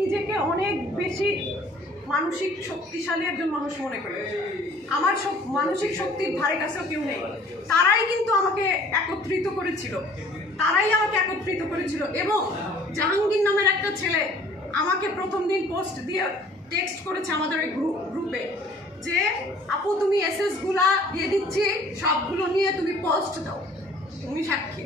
নিজেকে অনেক বেশি মানসিক শক্তিশালী একজন মানুষ মনে করি। আমার মানসিক শক্তির ধারে কাছেও কেউ নেই। তারাই কিন্তু আমাকে একত্রিত করেছিল এবং জাহাঙ্গীর নামের একটা ছেলে আমাকে প্রথম দিন পোস্ট দিয়ে টেক্সট করেছে আমাদের ওই গ্রুপে যে আপু তুমি এসএস গুলা দিয়ে দিচ্ছি, সবগুলো নিয়ে তুমি পোস্ট দাও, তুমি সাক্ষী।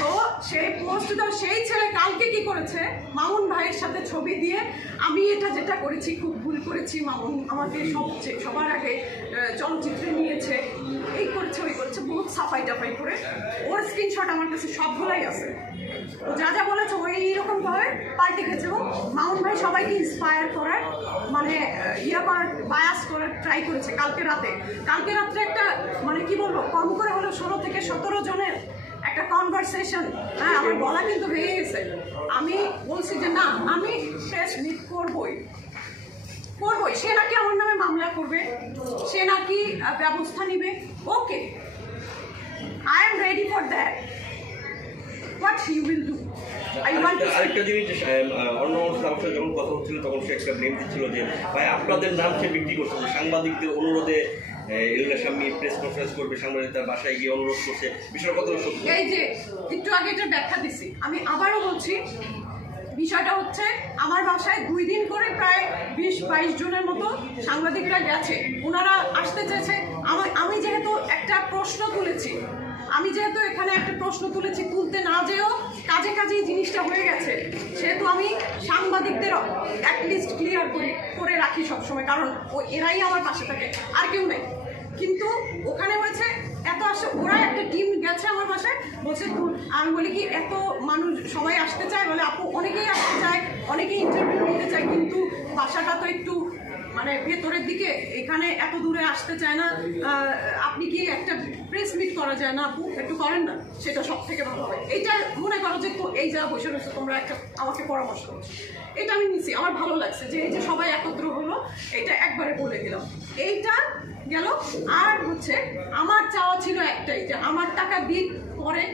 তো সেই পোস্ট দাও, সেই ছেলে কালকে কি করেছে, মামুন ভাইয়ের সাথে ছবি দিয়ে আমি যেটা করেছি খুব ভুল করেছি, মামুন আমাকে সবার আগে চলচ্চিত্রে নিয়েছে, এই করেছে ওই করেছে, বহুত সাফাই টাফাই করে ওর স্ক্রিনশট আমার কাছে সবগুলাই আছে। ও যা বলেছে ওই এইরকম ভাবে পাল্টে গেছে এবং মামুন ভাই সবাইকে ইন্সপায়ার করার মানে বায়াস করার ট্রাই করেছে। কালকে রাত্রে একটা মানে কি বলবো, কম করে হলো 16 থেকে 17 জনের একটা কনভারসেশন, হ্যাঁ আমার বলা কিন্তু হয়ে গেছে। আমি বলছি যে না, আমি শেষ মিট করবই। সে নাকি আমার নামে মামলা করবে, সে নাকি ব্যবস্থা নিবে। Okay, I am ready for that. What he will do. আরেকটা জিনিস, অন্য সাথে যখন কথা হচ্ছিল তখন সে একটা ব্লেম দিচ্ছিল যে ভাই আপনাদের নাম সে বিক্রি করছে, সাংবাদিকদের অনুরোধে এলুলা সামনে প্রেস কনফারেন্স করবে, সাংবাদিক তার বাসায় গিয়ে অনুরোধ করছে, বিষয়টা কত সত্যি? এই যে একটু আগে এটা ব্যাখ্যা দিছি, আমি আবারও বলছি, বিষয়টা হচ্ছে আমার বাসায় 2 দিন করে প্রায় 20-22 জনের মতো সাংবাদিকরা গেছে, ওনারা আসতে চেয়েছে। আমি যেহেতু একটা প্রশ্ন তুলেছি, তুলতে না যেও কাজেই জিনিসটা হয়ে গেছে, সেহেতু আমি সাংবাদিকদের অ্যাটলিস্ট ক্লিয়ার করে রাখি সবসময়, কারণ এরাই আমার পাশে থাকে, আর কেউ নেই। কিন্তু ওখানে হয়েছে এত ওরা একটা টিম গেছে আমার বাসায়, বলছে আমি বলি কি এত মানুষ সবাই আসতে চায়, বলে আপু অনেকেই আসতে চায়, অনেকেই ইন্টারভিউ নিতে চায়, কিন্তু বাসাটা তো একটু মানে ভেতরের দিকে, এখানে এত দূরে আসতে চায় না, আপনি কি একটা প্রেস মিট করা যায় না আপু, একটু করেন না, সেটা সব থেকে ভালো হয়। এইটা মনে করো যে এই যা বসে রয়েছে তোমরা একটা আমাকে পরামর্শ করছো, এটা আমি নিচ্ছি, আমার ভালো লাগছে যে এই যে সবাই একত্র হলো, এটা একবারে বলে দিলাম, এইটা গেল। আর হচ্ছে আমার চাওয়া ছিল একটাই, যে আমার টাকা দিক পরে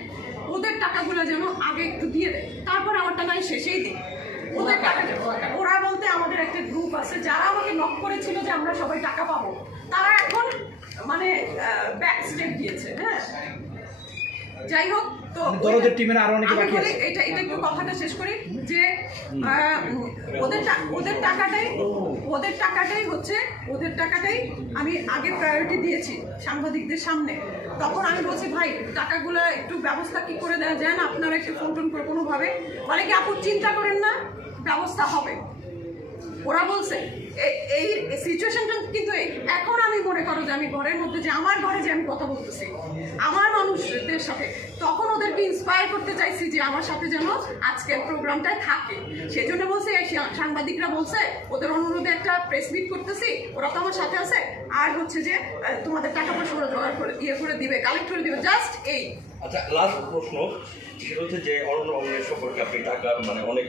ওদের টাকাগুলো যেন আগে একটু দিয়ে দেয়, তারপরে আমারটা নাই শেষেই দিই ওদের টাকা। ওরা বলতে আমাদের একটা গ্রুপ আছে যারা আমাকে নক করেছিল যে আমরা সবাই টাকা পাবো, তারা এখন মানে ব্যাক স্টেপ দিয়েছে। হ্যাঁ, যাই হোক, তো এটা একটু কথাটা শেষ করি যে ওদের টাকাটাই আমি আগে প্রায়োরিটি দিয়েছি সাংবাদিকদের সামনে। তখন আমি বলছি ভাই টাকাগুলো একটু ব্যবস্থা কি করে দেওয়া যায় না, আপনারা একটু ফোন করে কোনোভাবে, বলে কি আপু চিন্তা করেন না, ব্যবস্থা হবে। ওরা বলছে এই সিচুয়েশনটা কিন্তু এখন আমি মনে করো যে আমি ঘরের মধ্যে, যে আমার ঘরে যে আমি কথা বলতেছি আমার মানুষদের সাথে, তখন ওদেরকে ইন্সপায়ার করতে চাইছি যে আমার সাথে যেন আজকের প্রোগ্রামটায় থাকে। সেজন্য বলছি এই সাংবাদিকরা বলছে ওদের অনুরোধে একটা প্রেস মিট করতেছি, ওরা তো আমার সাথে আছে, আর হচ্ছে যে তোমাদের টাকা পয়সা ওরা জোগাড় করে করে দিবে, কালেক্ট করে দিবে, জাস্ট এই। আচ্ছা, লাস্ট প্রশ্ন, সেটা হচ্ছে যে অরণ্য সম্পর্কে আপনি টাকা মানে অনেক